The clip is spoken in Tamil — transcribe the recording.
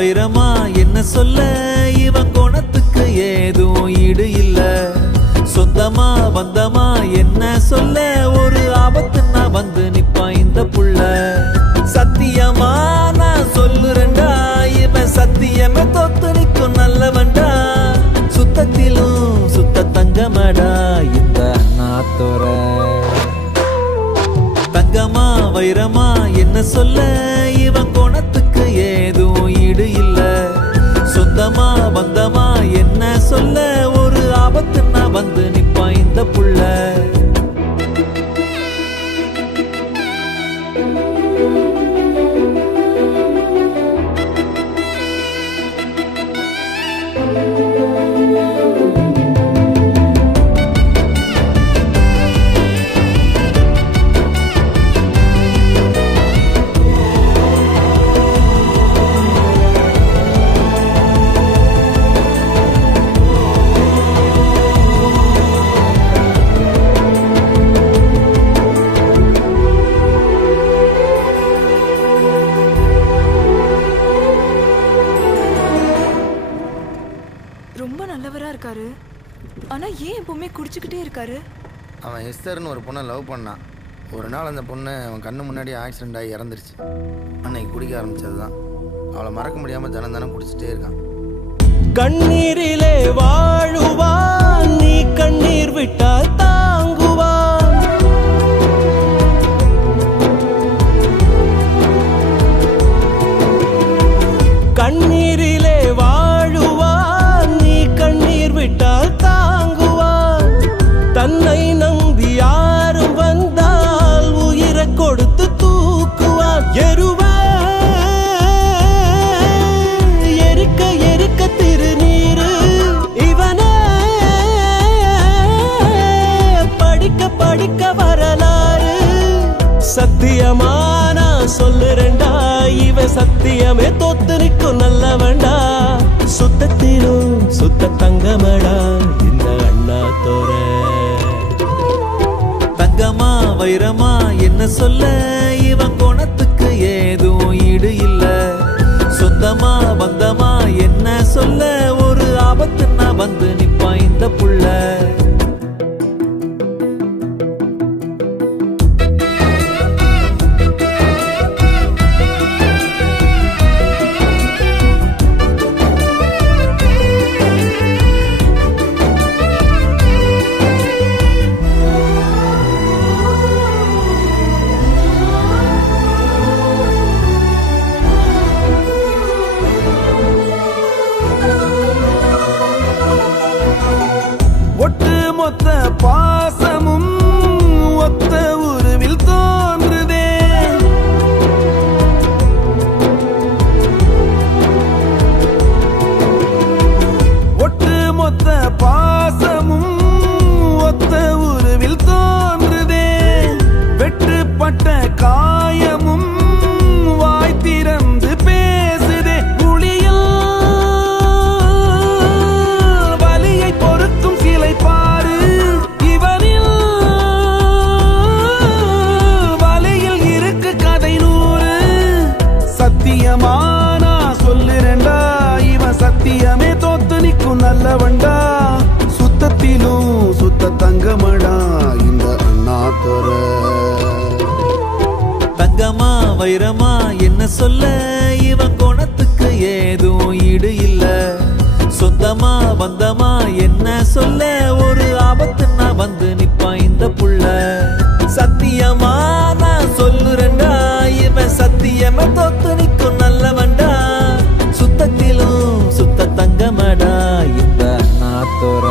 வைரமா என்ன சொல்ல, இவன் குணத்துக்கு ஏதும் ஈடு இல்ல. சொந்தமா பந்தமா என்ன சொல்ல, ஒரு ஆபத்துன்னா வந்து நிப்பான் இந்த புள்ள. சத்தியமா நான் சொல்லுறேன்டா, இவன் சத்தியமே தோத்து நிற்கும் நல்லவன்டா. சுத்தத்திலும் சுத்த தங்கமடா இந்த அண்ணாத்தோர. தங்கமா வைரமா என்ன சொல்ல, இவன் குணத்துக்கு ஏதும் ஈடு இல்ல. சொந்தமா பந்தமா என்ன சொல்ல, ஒரு ஆபத்துன்னா வந்து நிப்பான் இந்த புள்ள. ரொம்ப நல்லவரா இருக்காரு. ஆனா ஏன் எப்பவுமே குடிச்சுக்கிட்டே இருக்காரு? அவன் எஸ்தர்னு ஒரு பொண்ணை லவ் பண்ணான். ஒரு நாள் அந்த பொண்ணு அவன் கண்ணு முன்னாடி ஆக்சிடென்ட் ஆகி இறந்துருச்சு. அன்னைக்கு குடிக்க ஆரம்பிச்சது தான். அவளை மறக்க முடியாமல் தினம் தினம் குடிச்சிட்டே இருக்கான். கண்ணீரிலே வாழுவான், நீ கண்ணீர் விட்டால் தாங்குவான். கண்ணீரிலே வாழுவான், நீ கண்ணீர் விட்டால் தாங்குவான். தன்னை நம்பி யாரும் வந்தால் உயிரை கொடுத்து தூக்குவான். எரிக்க எரிக்க திருநீரு இவனே, படிக்க படிக்க வரலாறு. சத்தியமா நான் சொல்லுறேன்டா, இவன் சத்தியமே தோத்து நிற்கும் நல்லவன்டா. சுத்தத்திலும் சுத்த தங்கமடா இந்த அண்ணாத்தோர. தங்கமா வைரமா என்ன சொல்ல, இவன் குணத்துக்கு ஏதும் ஈடு இல்ல. சொந்தமா பந்தமா என்ன சொல்ல, ஒரு ஆபத்துன்னா வந்து நிப்பான் இந்த புள்ள. ஒட்டு மொத்த பாசமும் ஒத்த உருவில் தோன்றுதே. ஒட்டு மொத்த பாசமும் ஒத்த உருவில் தோன்றுதே. வெட்டுப்பட்ட காயமும் வாய் திறந்து பேசுதே. புளியில் வலியை பொறுக்கும் சிலை பாரு, இவனில் வலையில் இருக்கு கதை நூறு. சத்தியமா நான் சொல்லுறேன்டா, இவன் சத்தியமே தோத்து நிற்கும் நல்லவன்டா. சுத்தத்திலும் சுத்த தங்கமடா இந்த அண்ணாத்தோர. தங்கமா வைரமா என்ன சொல்ல, இவன் குணத்துக்கு ஏதும் ஈடு இல்ல. சொந்தமா பந்தமா என்ன சொல்ல, ஒரு ஆபத்துன்னா வந்து நிப்பான் இந்த புள்ள. சத்தியமா நான் சொல்லுறேன்டா, இவன் சத்தியமே தோத்து நிற்கும் நல்லவன்டா. சுத்தத்திலும் சுத்த தங்கமடா இந்த அண்ணாத்தோர.